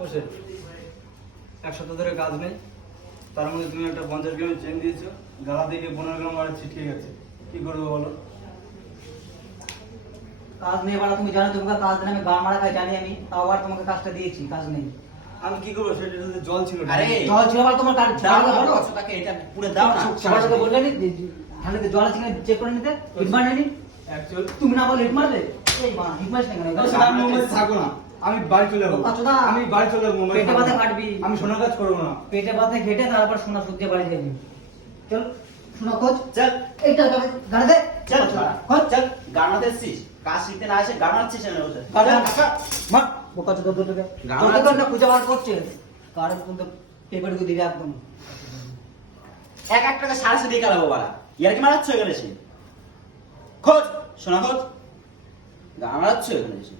বসে 1 সপ্তাহ ধরে কাজ নেই, তার মধ্যে তুমি একটা 50 গ্রামের চেন দিয়েছো, গালা থেকে 15 গ্রাম আর ছিটকে গেছে, কি করবো বলো? কাজ নেই বাড়া, তুমি জানো তোমাকে কাজ নেই, আমি গা মারা খাই জানি আমি, তাও আবার তোমাকে কাজটা দিয়েছি, কাজ নেই। আমি কি করবো? সেটাতে জল ছিল না। আরে জল ছিল আবার তোমার কাজ দাও না বলো। বলো তাকে, এটা পুরো দাও না। সবাইকে বললে নি ঠান্ডাতে জল আছে কিনা চেক করে নিতে, হিট মারেনি। অ্যাকচুয়ালি তুমি না বলে হিট মারবে, এই মা হিট মারিস না কেন? আমি মোমবাতি থাকবো না, আমি বাড়ি চলে যাবো। কাচুদা, আমি বাড়ি চলে যাবো, মোমবাতি পেটে থাকবো পাতে না। কাটবি, আমি সোনার কাজ করবো না। পেটে পাতে খেটে তারপর সোনা সুদ দিয়ে বাড়ি যাবি। চল সোনা খোঁজ, চল এইটা গাড়ি দে, চল খোঁজ চল, গানাতে এসছিস, কাজ শিখতে না এসে গানাচ্ছিস এখানে বসে। গাড়ি চল, মার বোকা চোদা দুটোকে গান তোকে আছে। না খুঁজে বার করছে, কার কিন্তু পেপার গুলো দিবি একদম। এক টাকা 750 দিয়ে কালাবো বাড়া, ইয়ার কি মারাচ্ছ এখানে এসে? খোঁজ, শোনা খোঁজ, গান মারাচ্ছ এখানে এসে।